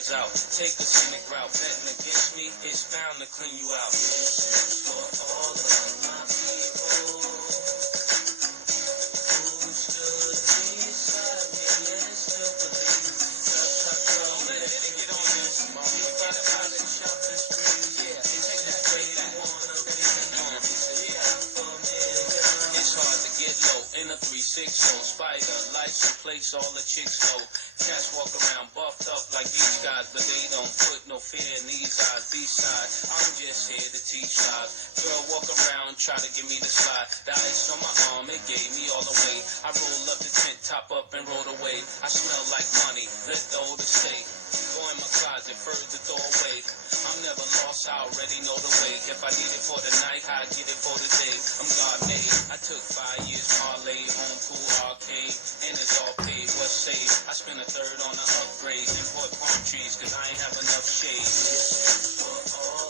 diamonds out. Take a scenic route. Betting against me is bound to clean you out. This is for all of my people who stood beside me and still believe. Don't let it get on this. Get a pilot shopping spree. Yeah, take that way you wanna be. It's hard to get low in a 360 spider. License plates all the chicks know. Cats walk around buffed up like these guys, but they don't put no fear in these eyes. B-side, I'm just here to teach lies. Girl walk around, try to give me the slide. The ice on my arm, it gave me all the way. I roll up the tent, top up and roll away. I smell like money, let the older say. Go in my closet, further doorway. I'm never lost, I already know the way. If I need it for the night, I get it for the day. I'm God made. I took 5 years parlay, home pool arcade, and it's all paid, what's saved? I spent a third on the upgrades and bought palm trees, cause I ain't have enough shade. This is for all